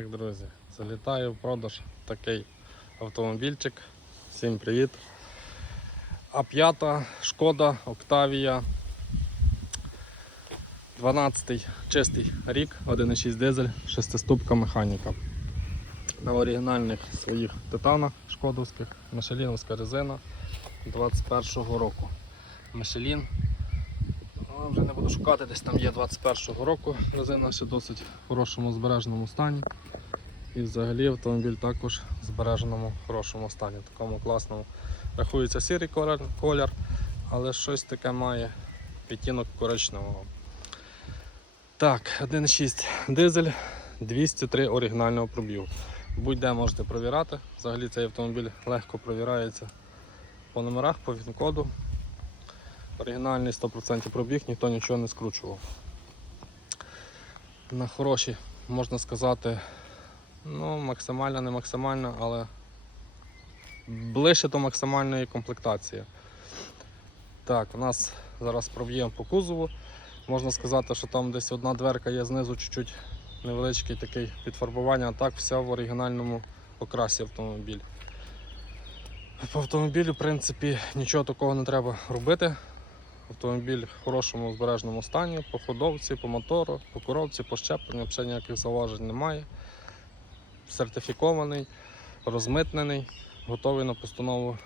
Так, друзі, залітаю в продаж такий автомобільчик. Всім привіт. А5, Шкода, Октавія. 12 чистий рік, 1,6 дизель, 6-ступка механіка. На оригінальних своїх титанах шкодовських, Мишеліновська резина 21-го року. Мишелін. А, Вже не буду шукати, десь там є 21-го року. Резина ще досить в хорошому збереженому стані. І взагалі автомобіль також в збереженому хорошому стані, такому класному. Рахується сірий колір, але щось таке має відтінок коричневого. Так, 1.6 дизель, 203 оригінального пробігу. Будь-де можете провірати. Взагалі цей автомобіль легко провірається по номерах, по він-коду. Оригінальний 100% пробіг, ніхто нічого не скручував. На хороші, можна сказати, ну, максимальна, не максимальна, але ближче до максимальної комплектації. Так, у нас зараз проб'ємо по кузову. Можна сказати, що там десь одна дверка є знизу чуть-чуть невеличкий такий підфарбування, а так все в оригінальному окрасі автомобіль. По автомобілю, в принципі, нічого такого не треба робити. Автомобіль в хорошому збережному стані, по ходовці, по мотору, по коробці, по щепленню, взагалі ніяких зауважень немає. Сертифікований, розмитнений, готовий на постанову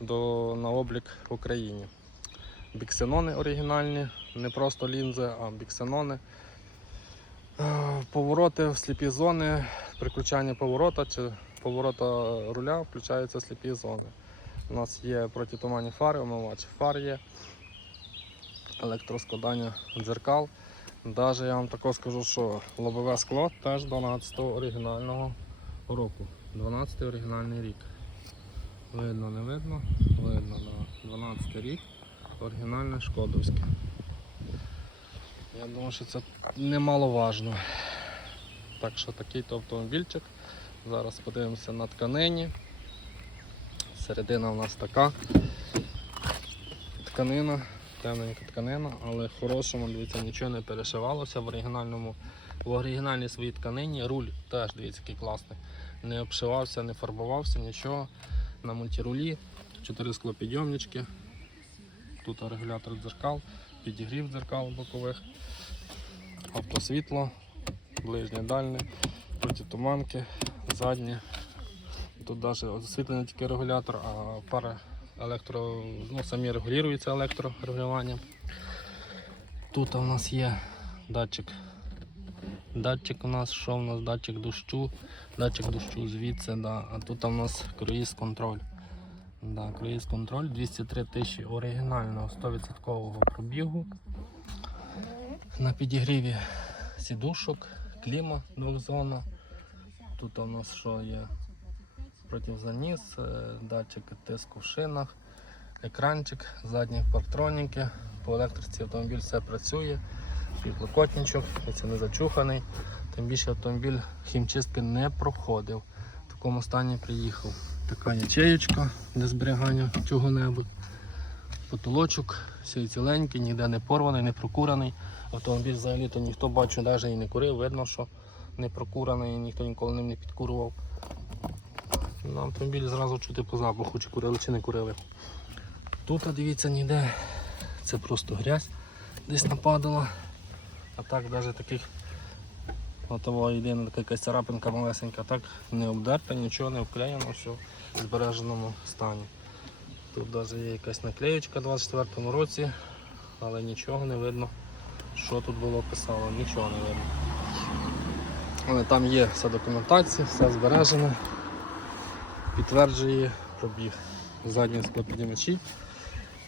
до, на облік в Україні. Біксенони оригінальні, не просто лінзи, а біксенони. Е, Повороти в сліпі зони, приключання поворота чи поворота руля включаються сліпі зони. У нас є протитуманні фари, омивач фар є, електроскладання дзеркал. Навіть я вам також скажу, що лобове скло теж 12-го оригінального року. 12-й оригінальний рік. Видно, не видно, видно на 12 рік. Оригінальне шкодовське. Я думаю, що це немаловажно. Так що такий то автомобільчик. Зараз подивимося на тканині. Середина у нас така. Тканина, темненька тканина, але хорошому, дивіться, нічого не перешивалося в оригінальному. В оригінальній своїй тканині руль теж, дивіться, який класний. Не обшивався, не фарбувався, нічого. На мультирулі, 4 склопідйомнички. Тут регулятор дзеркал, підігрів дзеркал бокових, автосвітло, ближнє дальнє, протитуманки, заднє. Тут навіть освітлений тільки регулятор, а пара електро, ну, самі регулюються електрорегулюванням. Тут у нас є датчик. Датчик у нас, що у нас датчик дощу, датчик дощу звідси, да. а тут у нас круїз контроль. Да, круїз контроль 203 тисячі оригінального 100% пробігу. На підігріві сідушок, кліма двохзона. Тут у нас що є противзаніс, е, датчик тиску в шинах, екранчик, задні парктроніки. По електриці автомобіль все працює, підлокотничок, це не зачуханий. Тим більше автомобіль хімчистки не проходив. В такому стані приїхав. Така ячеєчка для зберігання чого-небудь. Потолочок, все ціленький, ніде не порваний, не прокураний. Автомобіль взагалі-то ніхто бачу, навіть і не курив, видно, що не прокураний, ніхто ніколи ним не підкурував. На автомобіль зразу чути по запаху, чи курили, чи не курили. Тут, а дивіться, ніде. Це просто грязь десь нападала. А так навіть таких Отова єдина така якась царапинка малесенька, так не обдерта, нічого не обклеєно, все в збереженому стані. Тут навіть є якась наклеєчка у 24-му році, але нічого не видно, що тут було писало, нічого не видно. Але там є вся документація, все збережено, підтверджує пробіг. Задні склопідімачі,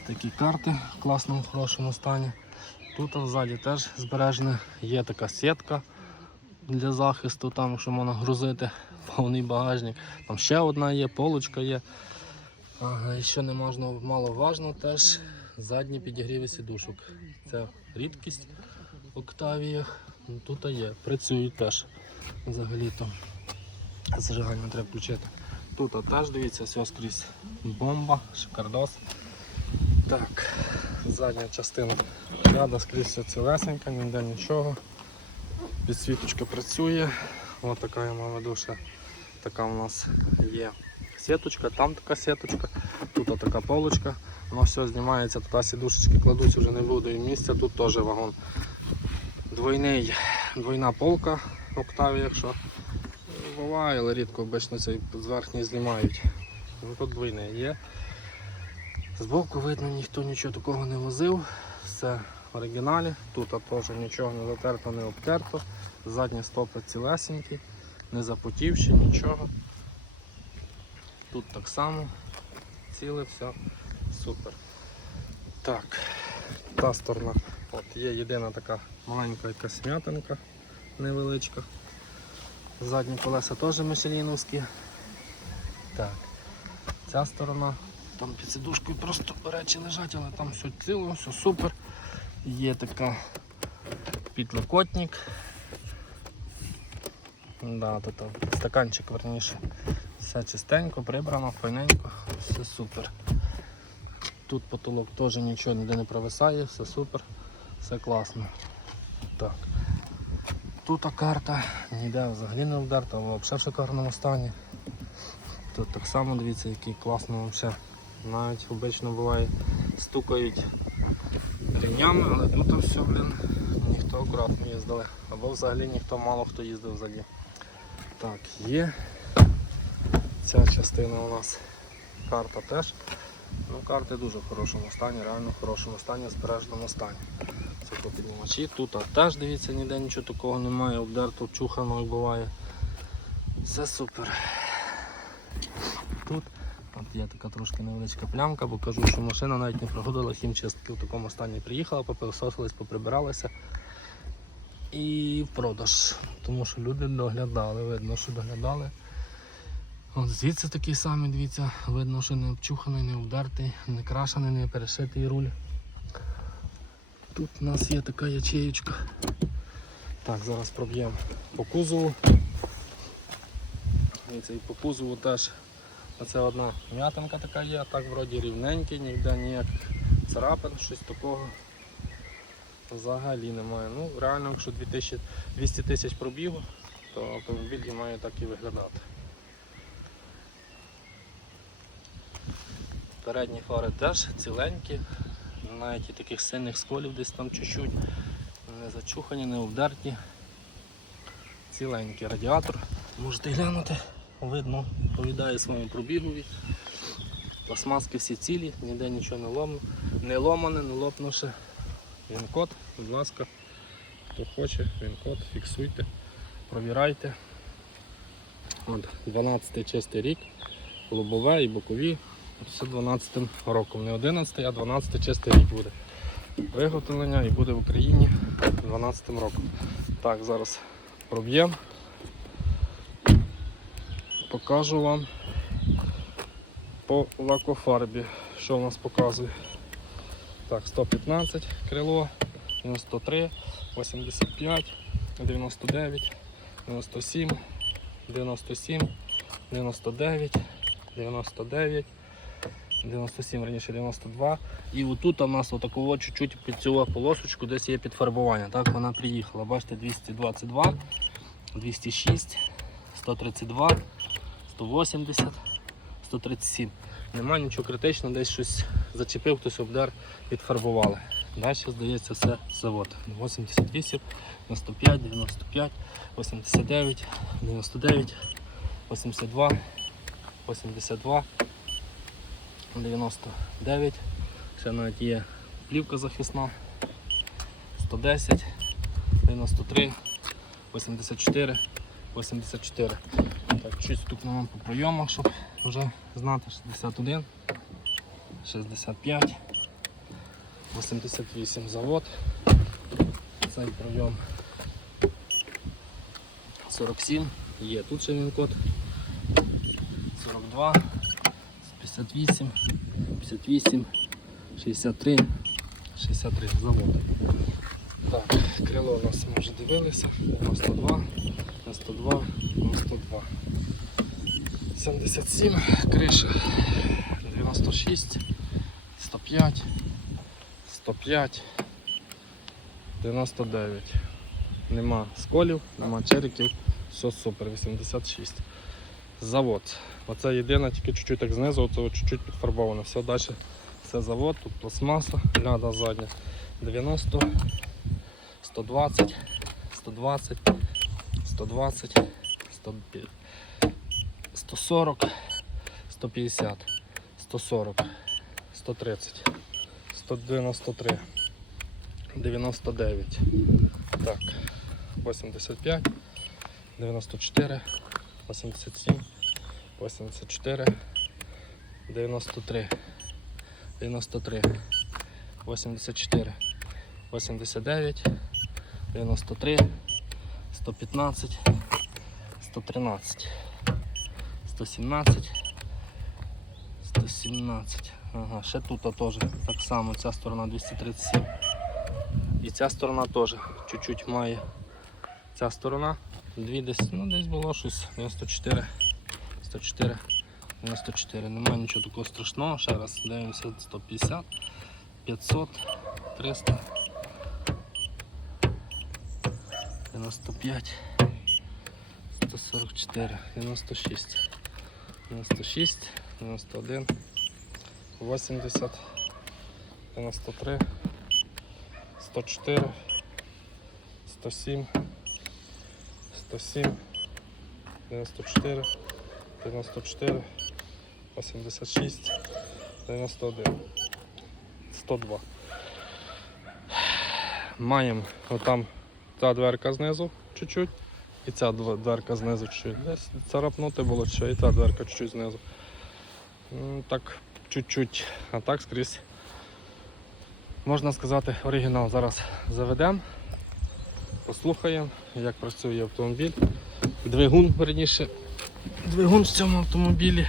такі карти в класному, хорошому стані. Тут ззаді теж збережена, є така сітка для захисту, там, якщо можна грузити повний багажник. Там ще одна є, полочка є. Ага, і що не можна маловажно, теж задні підігріви сідушок. Це рідкість в Октавіях. Тут є, працюють теж взагалі-то. Зажигання треба включити. Тут теж дивіться, все скрізь бомба, шикардос. Так, задня частина ряда скрізь все цілесенька, ніде нічого. Підсвіточка працює, Ось така я маю ще така у нас є сіточка, там така сіточка, тут така полочка. Воно все знімається, туди сідушечки кладуться, вже не буде і місця, тут теж вагон. Двойний, двойна полка в октаві, якщо буває, але рідко обично цей з знімають. Ну, двойний є. Збоку видно, ніхто нічого такого не возив. Все в оригіналі. Тут теж нічого не затерто, не обтерто. Задні стопи цілесенькі, не запотівші, нічого. Тут так само. Ціле, все супер. Так, та сторона. От є єдина така маленька якась м'ятинка невеличка. Задні колеса теж мишеліновські. Так, ця сторона. Там під сидушкою просто речі лежать, але там все ціло, все супер. Є така підлокотник. Да, тут стаканчик верніше. Все чистенько, прибрано, файненько, все супер. Тут потолок теж нічого ніде не провисає, все супер, все класно. Так. Тут карта, ніде взагалі не обдерта, але взагалі в шикарному стані. Тут так само дивіться, який класний взагалі. Навіть обично буває стукають рівнями, але тут все, блін, ніхто акуратно їздили. Або взагалі ніхто мало хто їздив взагалі. Так, є. Ця частина у нас карта теж. Ну, карти дуже в хорошому стані, реально в хорошому стані, збереженому стані. Піднімачі. Тут теж дивіться, ніде нічого такого немає, обдерто, чухано буває. Все супер. Тут от є така трошки невеличка плямка, бо кажу, що машина навіть не проходила хімчистки в такому стані приїхала, попилососилась, поприбиралася і в продаж. Тому що люди доглядали, видно, що доглядали. От звідси такий самий, дивіться, видно, що не обчуханий, не обдертий, не крашений, не перешитий руль. Тут у нас є така ячеєчка. Так, зараз проб'ємо по кузову. Дивіться, і по кузову теж оце одна м'ятинка така є, а так вроді рівненький, ніде ніяких царапин, щось такого взагалі немає. Ну, реально, якщо 200 тисяч пробігу, то автомобіль має так і виглядати. Передні фари теж ціленькі, навіть і таких сильних сколів десь там чуть-чуть, не зачухані, не обдерті. Ціленький радіатор. Можете глянути, видно, відповідає своєму пробігові. Пластмаски всі цілі, ніде нічого не ломано, не ломане, не лопнувши. Він код, будь ласка, хто хоче, він код, фіксуйте, провірайте. От, 12 чистий рік, лобове і бокові. Все 12 роком. Не 11, а 12 чистий рік буде. Виготовлення і буде в Україні 12 роком. Так, зараз проб'ємо. Покажу вам по лакофарбі, що у нас показує. Так, 115 крило, 93, 85, 99, 97, 97, 99, 99, 97, раніше 92. І отут у нас отакого чуть-чуть під цю полосочку десь є підфарбування. Так вона приїхала. Бачите, 222, 206, 132, 180, 137. Нема нічого критичного, десь щось зачепив, хтось обдер, підфарбували. Далі здається все завод. 88, 95, 95, 89, 99, 82, 82, 99. Ще навіть є плівка захисна. 110, 93, 84, 84. Так, чуть стукну вам по прийомах, щоб вже знати 61, 65, 88 завод. Цей прийом 47, є тут ще він код. 42, 58, 58, 63, 63 завод. Так, крило у нас ми вже дивилися, на 102, на 102, на 102. 77, криша 96, 105, 105, 99. Нема сколів, нема чериків, Все супер, 86. Завод. Оце єдине, тільки чуть-чуть так знизу, оце чуть-чуть підфарбовано. Все далі. Це завод, тут пластмаса, ляда задня. 90, 120, 120, 120, 140, 150, 140, 130, 193, 99. Так, 85, 94, 87, 84, 93, 93, 84, 89, 93, 115, 113, 117, 117. Ага, ще тут теж так само, ця сторона 237. І ця сторона теж чуть-чуть має. Ця сторона дві десь, ну десь було щось 94, 104, 94. Немає нічого такого страшного. Ще раз дивимося 150, 500, 300, 95, 144, 96, 96, 91, 80, 93, 104, 107, 107, 94, 94, 86, 91, 102. Маємо отам ця дверка знизу чуть-чуть. І ця дверка знизу чуть-чуть. Десь царапнути було що і ця дверка чуть-чуть знизу. Так, чуть-чуть. А так скрізь. Можна сказати, оригінал. Зараз заведемо, послухаємо, як працює автомобіль. Двигун, верніше. Двигун в цьому автомобілі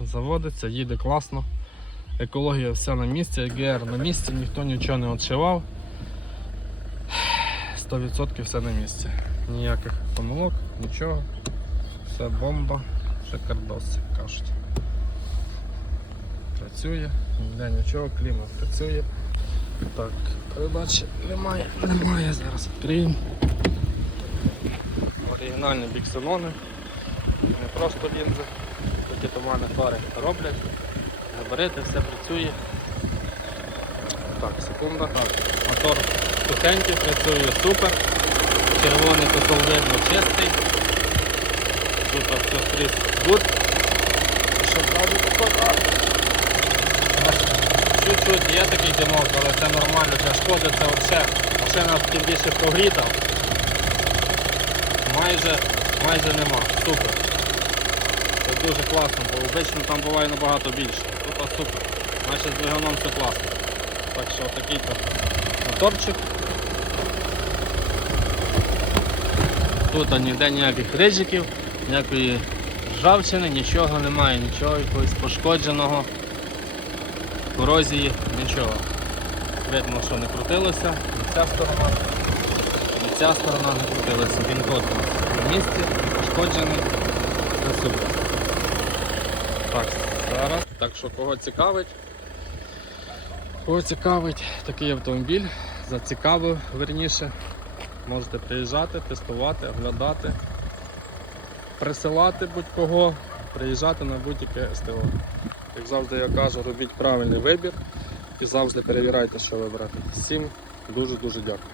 заводиться, їде класно. Екологія вся на місці, ЕГР на місці, ніхто нічого не відшивав. 100% все на місці. Ніяких помилок, нічого. Все бомба, шикардос, кажуть. Працює, ніде нічого, клімат працює. Так, передачі немає, немає, зараз відкриємо. Оригінальні біксенони, не просто лінзи, такі тумани фари роблять, габарити, все працює. Так, секунда. Так, мотор сухенький, працює супер. Червоний косол видно чистий. Тут скрізь гуд. Що зразу показати? Чуть-чуть є такий димок, але це нормально, для шкоди це взагалі. Машина тим більше прогріта. Майже, майже нема. Супер. Це дуже класно, бо обично там буває набагато більше. Тут супер. Значить з двигуном все класно. Так що такий то моторчик. Тут ніде ніяких рижиків, ніякої ржавчини, нічого немає, нічого якогось пошкодженого, корозії, нічого. Видно, що не крутилося, і ця сторона, і ця сторона не крутилася. Він код на місці, пошкоджений, все супер. Так, зараз. Так що кого цікавить, кого цікавить такий автомобіль, зацікавив верніше. Можете приїжджати, тестувати, оглядати, присилати будь-кого, приїжджати на будь-яке СТО. Як завжди я кажу, робіть правильний вибір і завжди перевіряйте, що вибрати. Всім дуже-дуже дякую.